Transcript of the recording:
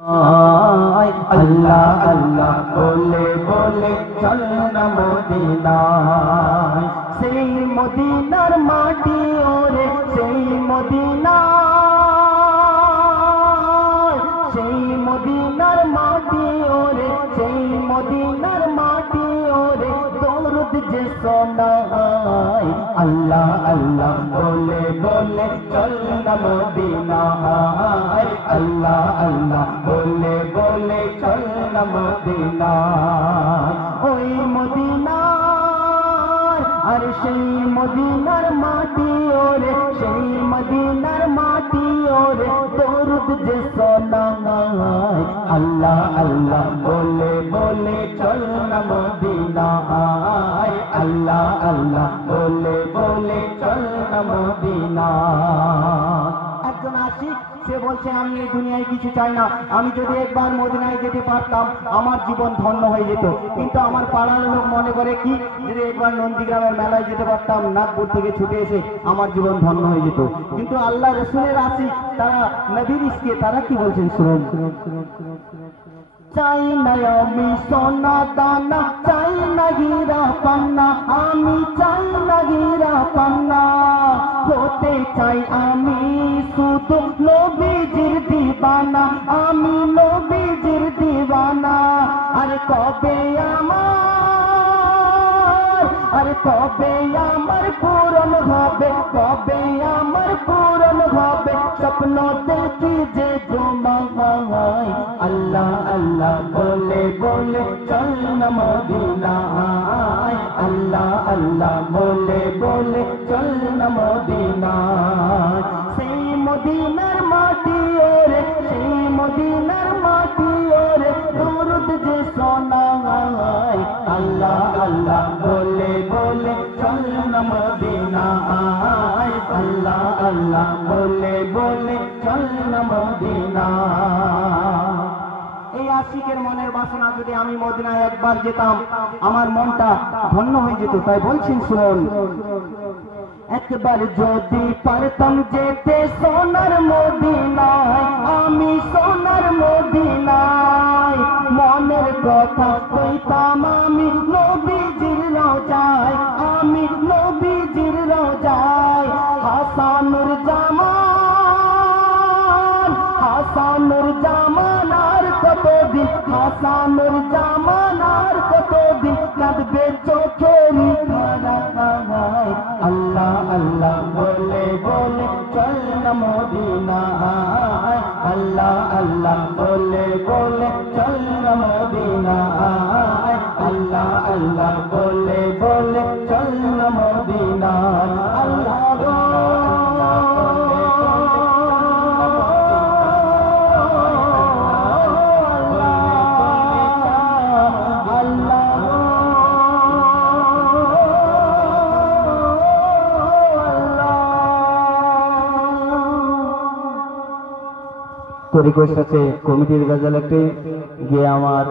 আল্লাহ আল্লাহ বলে বলে চল না মদিনায়, সেই মদিনার মাটি ওরে সেই মদিনায়, সেই মদিনার মাটি ওরে সেই মদিনার মাটি ওরে দরুদ যে শোনায়। আল্লাহ আল্লাহ বলে বলে চল না মদিনায়, আল্লাহ আল্লাহ বলে বলে চল না মদিনায়। ওই মদিনার আর সেই মদিনার মাটি ওরে সেই মদিনার মাটি ওরে দরুদ যে শোনায়। আল্লাহ আল্লাহ বলে বলে চল না মদিনায়, আল্লাহ আল্লাহ বলে বলে চল না মদিনায়। একজন আশিক সে বলছে আমি এই দুনিয়ায় কিছু চাই না, আমি যদি একবার মদিনায় যেতে পারতাম আমার জীবন ধন্য হয়ে যেত। কিন্তু আমার পাড়ার লোক মনে করে কি, যদি একবার নন্দীগ্রামের মেলায় যেতে পারতাম নাগপুর থেকে ছুটে এসে আমার জীবন ধন্য হয়ে যেত। কিন্তু আল্লাহ রসুলের আশিক তারা নবীর ইশকে তারা কি বলছেন শুনুন। চাই না আমি সোনা দানা, চাই না হীরা পান্না, আমি চাই না হীরা পান্না, হতে চাই আমি শুধু নবীজির দিবানা, আমি নবীজির দিবানা। আর কবে আমার, আর কবে আমার পূরণ হবে, কবে আমার পূরণ হবে স্বপ্ন দেখি যে ঘুমায়। আল্লাহ আল্লাহ বলে বলে চল না মদিনায়, আল্লাহ আল্লাহ বলে বলে চল না মদিনায়। সেই মদিনার মাটি ওরে সেই মদিনার মাটি ওরে দরুদ যে শোনায়। আল্লাহ আল্লাহ বলে বলে চল না মদিনায়, আল্লাহ আল্লাহ বলে বলে চল না মদিনায়। এই আশিকের মনের বাসনা যদি আমি মদিনায় একবার যেতাম আমার মনটা ধন্য হয়ে যেত। তাই বলছেন শুনুন। একবার যদি পারতাম যেতে সোনার মদিনায়, আমি সোনার মদিনায়, মনের কথা কইতাম আমি নবীজির রওজায়, আমি নবীজির রওজায়। হাসানুর জামান, হাসানুর জামান আর কতদিন, হাসানুর জামান আর কতদিন কাঁদবে চোখেরই ধারায়। আল্লাহ আল্লাহ বলে বলে চল না মদিনায়, আল্লাহ আল্লাহ বলে বলে চল না মদিনায়, আল্লাহ আল্লাহ বলে বলে চল না মদিনায়। আল্লাহ তো রিকোয়েস্ট আছে কমিটির গজল একটি গিয়ে আমার